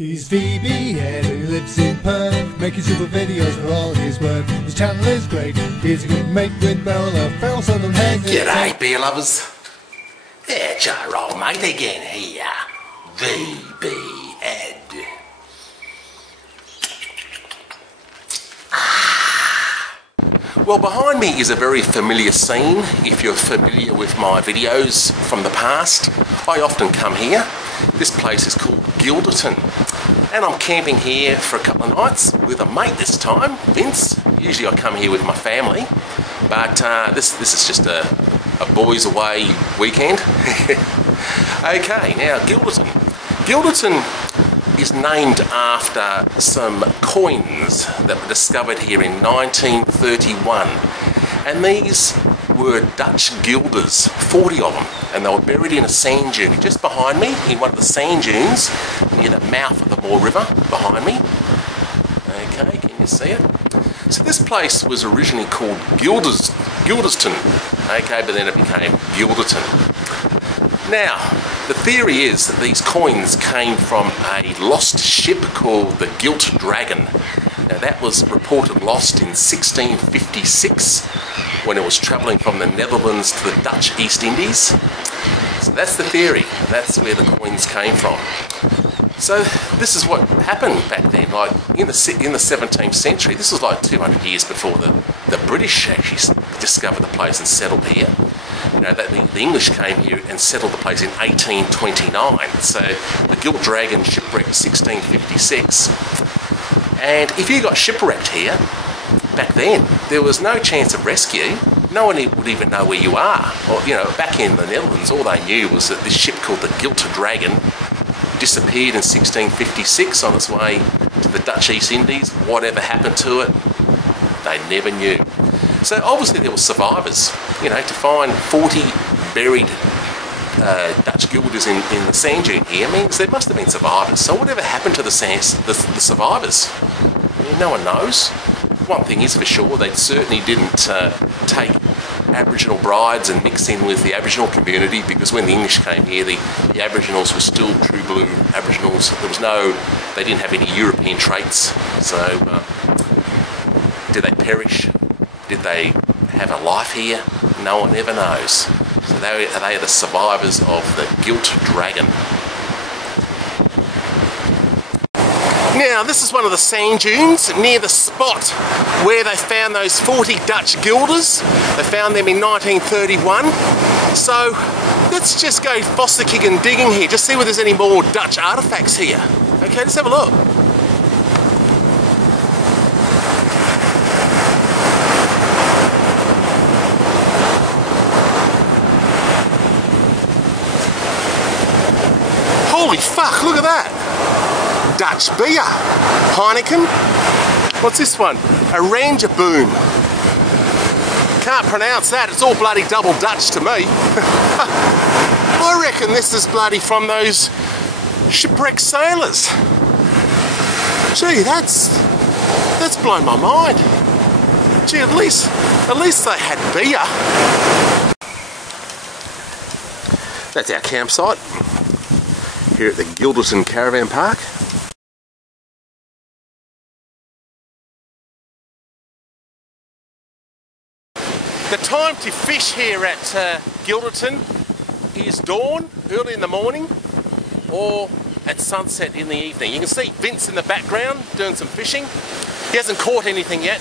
He's VB and he lives in Perth, making super videos for all his worth. His channel is great, he's a good mate with Beryl, a feral southern head. G'day beer lovers, it's your old mate again here, VB Ed. Well, behind me is a very familiar scene. If you're familiar with my videos from the past, I often come here. This place is called Guilderton, and I'm camping here for a couple of nights with a mate this time, Vince. Usually I come here with my family, but this is just a boys away weekend. Okay, now Guilderton. Guilderton is named after some coins that were discovered here in 1931, and these were Dutch guilders, 40 of them, and they were buried in a sand dune just behind me, in one of the sand dunes near the mouth of the Moore River behind me. Okay, can you see it? So this place was originally called Guilderton, okay, but then it became Guilderton. Now, the theory is that these coins came from a lost ship called the Gilt Dragon. Now that was reported lost in 1656 when it was travelling from the Netherlands to the Dutch East Indies. So that's the theory, that's where the coins came from. So this is what happened back then, like in the 17th century. This was like 200 years before the British actually discovered the place and settled here. You know, the English came here and settled the place in 1829. So the Gilt Dragon shipwrecked 1656. And if you got shipwrecked here, back then, there was no chance of rescue. No one would even know where you are. Or, you know, back in the Netherlands, all they knew was that this ship called the Gilt Dragon disappeared in 1656 on its way to the Dutch East Indies. Whatever happened to it, they never knew. So obviously there were survivors. You know, to find 40 buried Dutch guilders in the sand dune here means there must have been survivors. So whatever happened to the survivors? No one knows. One thing is for sure, they certainly didn't take Aboriginal brides and mix in with the Aboriginal community, because when the English came here, the Aboriginals were still true blue Aboriginals. They didn't have any European traits. So did they perish? Did they have a life here? No one ever knows. So they are the survivors of the Gilt Dragon. Now, this is one of the sand dunes near the spot where they found those 40 Dutch guilders. They found them in 1931. So let's just go foster kicking and digging here, just see whether there's any more Dutch artefacts here. Okay, let's have a look. Holy fuck, look at that! Dutch beer. Heineken. What's this one? A Ranger Boom. Can't pronounce that, it's all bloody double Dutch to me. I reckon this is bloody from those shipwrecked sailors. Gee, that's blown my mind. Gee, at least they had beer. That's our campsite here at the Guilderton Caravan Park. The time to fish here at Guilderton is dawn, early in the morning, or at sunset in the evening. You can see Vince in the background doing some fishing. He hasn't caught anything yet,